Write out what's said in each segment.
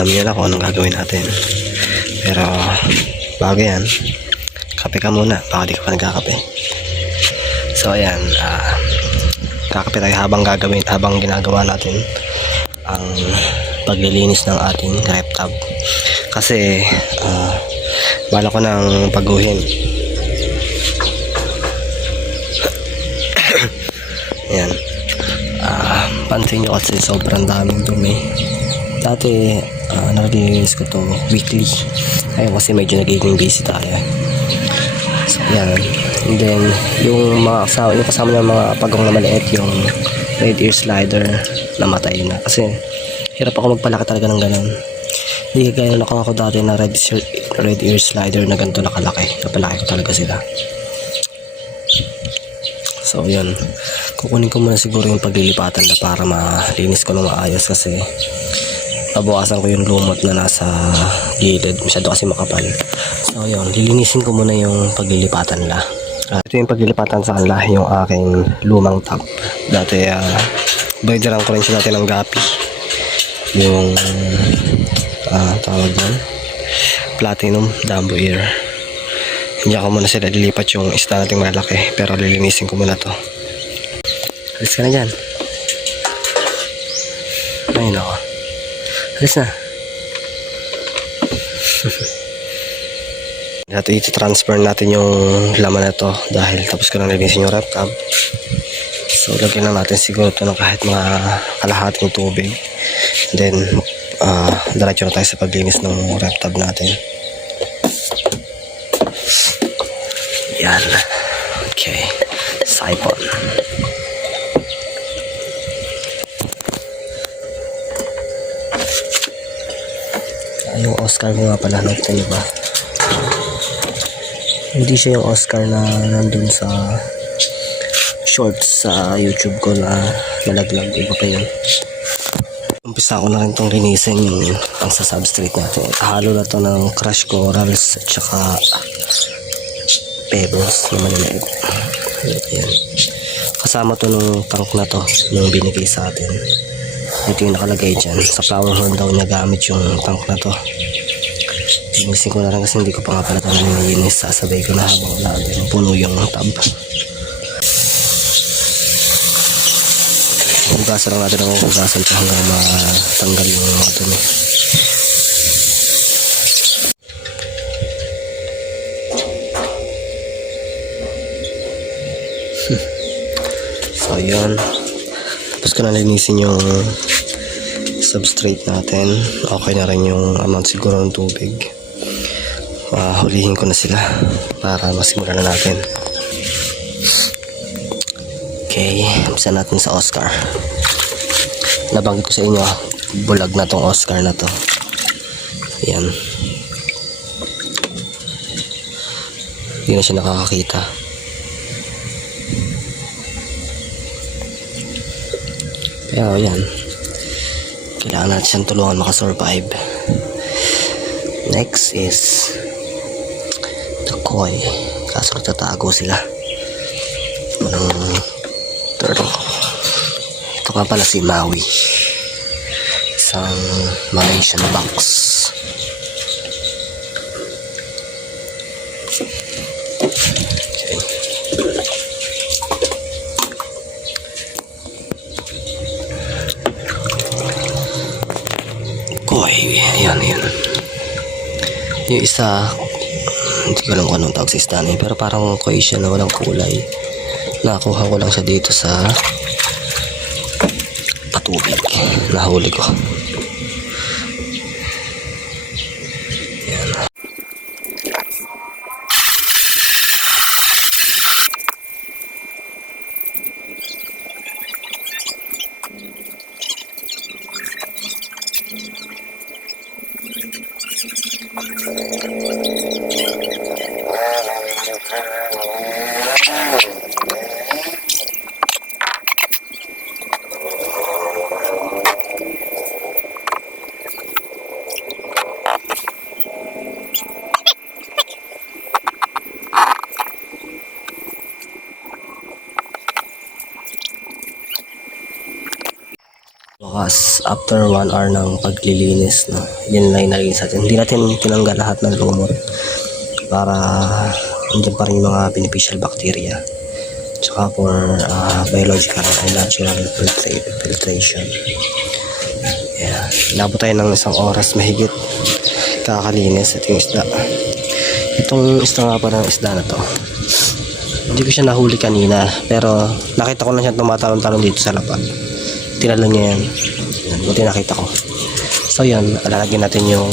alam niyo na kung anong gagawin natin. Pero bago yan, kape ka muna, baka di ka pa nagkakape. So ayan, kakape tayo habang ginagawa natin ang paglilinis ng ating rep tab. Kasi bala ko nang paguhin. Ayan. Pansin nyo kasi sobrang daming dumi. Dati narilinis ko to weekly. Ayun kasi medyo nagiging busy tayo. So yan. And then yung kasama ng mga pagong na maliit, yung red ear slider, namatay na. Kasi hirap ako magpalaki talaga ng ganun. Hindi kagaya na ako dati na red ear slider na ganito nakalaki. Napalaki ko talaga sila. So yun, kukunin ko muna siguro yung paglilipatan na para malinis ko na maayos, kasi nabukasan ko yung lumot na nasa gilid, masyado kasi makapal. So yun, lilinisin ko muna yung paglilipatan nila. Ito yung paglilipatan sa kanila, yung aking lumang tab. Dati baydaran ko rin siya dati ng gapi, yung tawag doon, platinum Dumbo Ear. Hindi ako muna sila lilipat yung isda nating malaki, pero lilinisin ko muna to. Alis ka na dyan. Ayun ako. Alis na. Dati iti-transfer natin yung laman na to dahil tapos ko na linisin yung rep tab. So lagyan na natin siguro ito ng kahit mga kalahating tubig. Then diretso na tayo sa paglinis ng rep tab natin. Yan. Okay. Siphon. Yung Oscar ko nga pala, nakita niyo ba? Hindi siya yung Oscar na nandun sa shorts sa YouTube ko na nalaglag. Iba pa yun. Umpisa ko na rin itong linisin yung ang sa substrate natin. Halo na to ng crush corals at saka pebbles na maliliit. Ayan. Kasama to nung tank na to, yung binigay sa atin. Ito yung nakalagay dyan. Sa flower horn daw niya gamit yung tank na to. Linisin ko na rin kasi hindi ko pa nga pala ito nililinis. Sasabay ko na habang wala din puno yung tab. Hugasan lang natin ang hugasan pa hanggang matanggal yung mga dumi. So yun, tapos ko na linisin yung substrate natin. Okay na rin yung amount siguro ng tubig. Hulihin ko na sila para masimulan na natin. Okay, umpisa natin sa Oscar. Nabanggit ko sa inyo, bulag na tong Oscar na to. Ayan, hindi na siya nakakakita. Pero yan, kailangan natin siyang tulungan makasurvive. Next is the koi. Kaso tatago sila. Anong turtle? Ito nga pala si Maui, isang Malaysian box. Koi, ayan. Yung isa, hindi ko alam kung anong tawag sa isda na yun, pero parang koi siya na walang kulay. Nakuha ko lang siya dito sa patubig. Nahuli ko. Ayan. As after 1 hour ng paglilinis, no, yun lang yung nalinis natin. Hindi natin tinanggal lahat ng lumot para nandiyan pa rin yung mga beneficial bacteria. Tsaka for biological and natural filtration. Yeah. Inabot tayo ng 1 oras mahigit kakalinis. Ito yung isda. Itong isda nga pa ng isda na to. Hindi ko siya nahuli kanina, pero nakita ko lang siya tumatalon-talon dito sa lapat. Tinalon niya yan. Buti nakita ko. So yan, lalagyan natin yung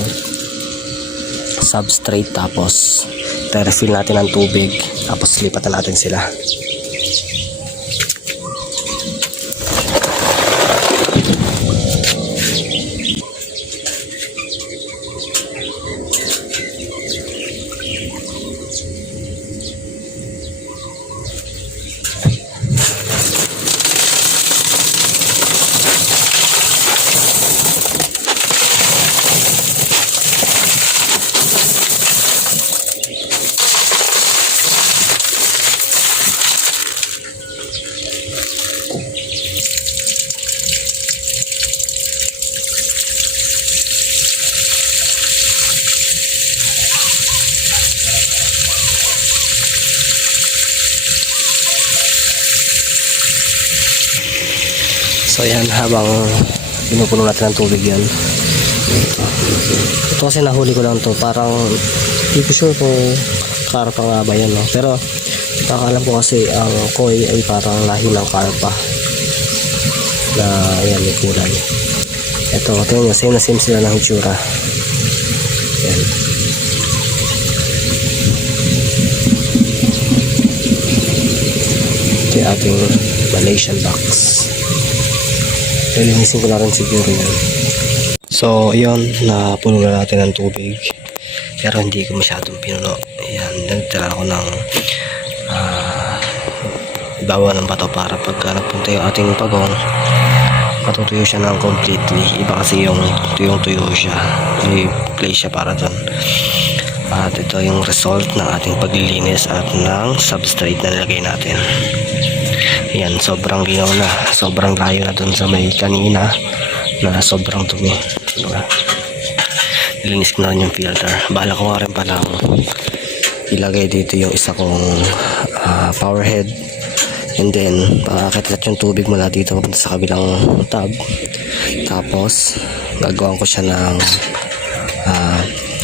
substrate, tapos refill natin ng tubig, tapos lipatan natin sila. So yan, habang pinupuno natin ng tubig yan, ito kasi nahuli ko lang to, parang hindi ko sure kung karpa nga ba yan, no? Pero alam ko kasi ang koi ay parang lahi ng karpa na ayan, may kulay. Ito nyo, same na same sila ng hitsura. Yan. Ito yung ating Malaysian box. Linisin ko na rin siguro yan. So yun, napuno na natin ng tubig, pero hindi ko masyadong pinuno. Ayan, nagtala ako ng ibabaw ng bato para pagka napunta yung ating pagong, matutuyo siya ng completely. Iba kasi yung tuyong-tuyo siya, may place siya para dun. At ito yung result ng ating paglilinis at ng substrate na nilagay natin. Ayan, sobrang linaw na, sobrang layo na dun sa may kanina na sobrang dumi. Diba? Nilinis ko na rin yung filter. Bahala ko nga rin palang ilagay dito yung isa kong power head, and then pakakitlat yung tubig mula dito papunta sa kabilang tub. Tapos gagawin ko siya ng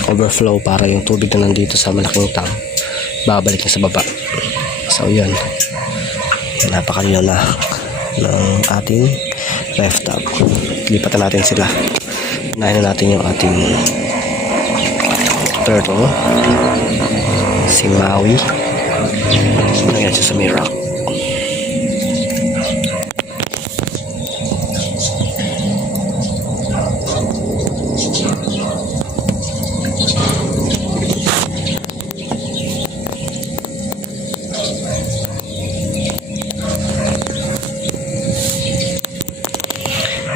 overflow para yung tubig na nandito sa malaking tank babalik na sa baba. So yun, napakalinaw na ng ating ref tub. Lipatan natin sila. Unahin na natin yung ating turtle, si Maui. Nangyari siya sa may rock.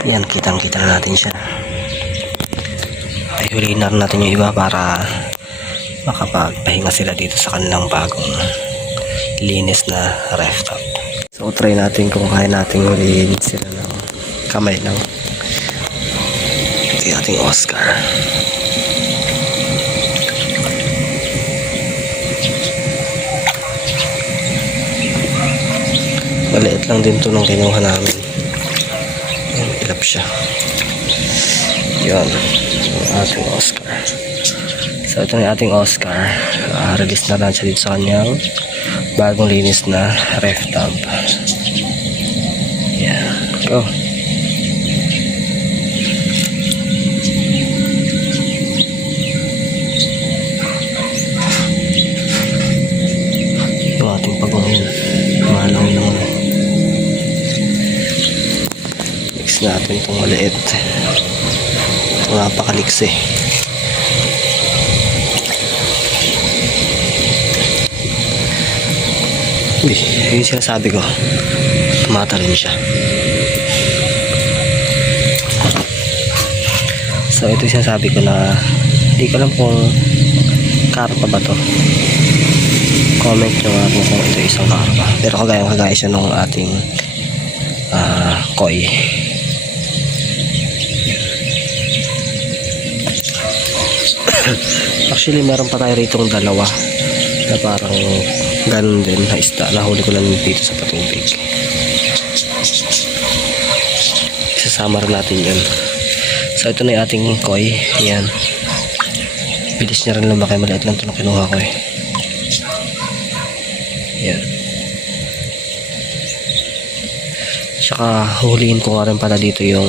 Yan, kitang-kita na natin siya. Ay, huliin na natin yung iba para makapagpahinga sila dito sa kanilang bagong linis na ref top. So, try natin kung kaya natin huliin sila ng kamay lang. Ito yung ating Oscar. Maliit lang din ito nung kinuha namin. Ilap siya. Yun, yung ating Oscar. So ito na yung ating Oscar. Release na lang siya dito sa kanyang bagong linis na ref tub. Yeah, go. Yung ating pagawin, malang lang. Natin itong maliit. Ito napakaliksi. Yung sinasabi ko, tumatalon siya. So ito yung sinasabi ko na hindi ko alam kung karpa ba to. Comment nyo nga kung ito isang karpa, pero kagaya siya nung ating koi. Actually meron pa tayo ritong dalawa na parang ganun din na isda. Nahuli ko lang dito sa patubig. Isasama rin natin yun. So ito na yung ating koi. Yan. Bilis niya rin lumaki. Maliit lang ito na kinuha ko eh. Yan. Tsaka huliin ko nga rin pala dito yung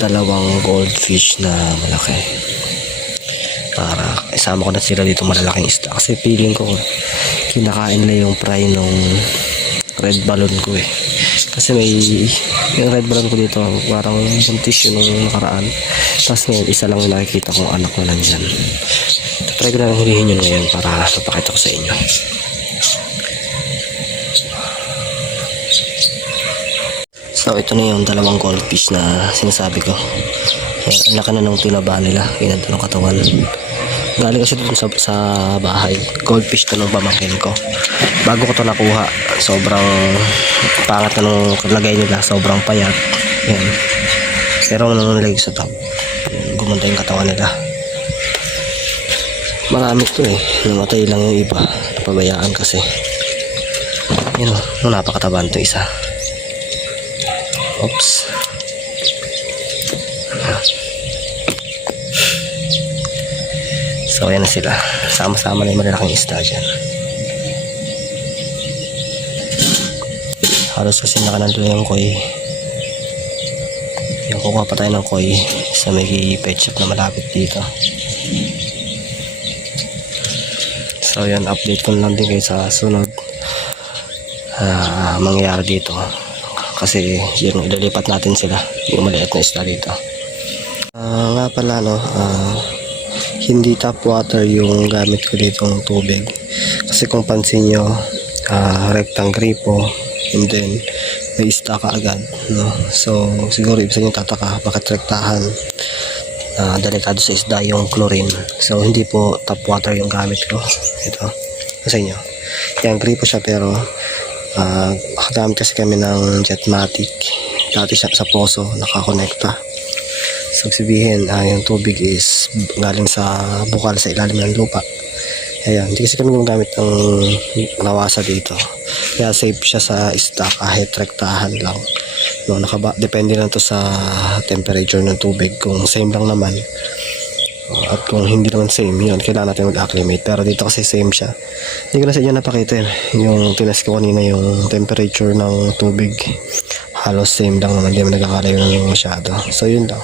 dalawang goldfish na malaki. Para isama ko na sila dito malalaking isda. Kasi feeling ko kinakain nila yung fry nung red balloon ko eh. Kasi may yung red balloon ko dito parang buntis yun nung nakaraan. Tapos ngayon isa lang yung nakikita kong anak na nandyan. Try ko na lang hulihin yun ngayon para mapakita ko sa inyo. So ito na yung dalawang goldfish na sinasabi ko. Ayan, ang laki na nung tinaba nila. Ganyan ng katawan. Galing kasi dun sa bahay. Goldfish to nung pamangkin ko. Bago ko to nakuha, sobrang pangat na nung lagay nila. Sobrang payat. Ayan. Pero nung nalagay sa top, gumanda yung katawan nila. Marami to eh. Namatay lang yung iba. Napabayaan kasi. Yun o. Napakataban to isa. Oops. So ayan na sila. Sama-sama na yung malalaking isda dyan. Halos kasi nakanandula yung koi. Yung kukuha pa tayo ng koi sa may pet shop na malapit dito. So yan, update ko lang din kayo sa sunod mangyayari dito. Kasi yun, ililipat natin sila yung maliit na isda dito. Nga pala no, hindi tap water yung gamit ko dito ng tubig. Kasi kung pansin nyo, rectang gripo, and then may isda ka agad, no? So siguro ibig sabihin tataka bakit rektahan. Delikado sa isda yung chlorine. So hindi po tap water yung gamit ko. Ito sa inyo, yan gripo siya pero nakagamit kasi kami ng Jetmatic. Dati siya sa poso nakakonekta. So sabihin yung tubig is galing sa bukal sa ilalim ng lupa. Ayan, hindi kasi kami gumagamit ng nawasa dito. Kaya safe siya sa isda kahit rektahan lang. No, depende lang to sa temperature ng tubig. Kung same lang naman at kung hindi naman same, yun, kailangan natin mag-acclimate. Pero dito kasi same siya. Hindi ko na sa inyo napakita yung tinas ko kanina yung temperature ng tubig. Halos same lang naman, hindi naman nagkakalayo ng masyado. So yun lang.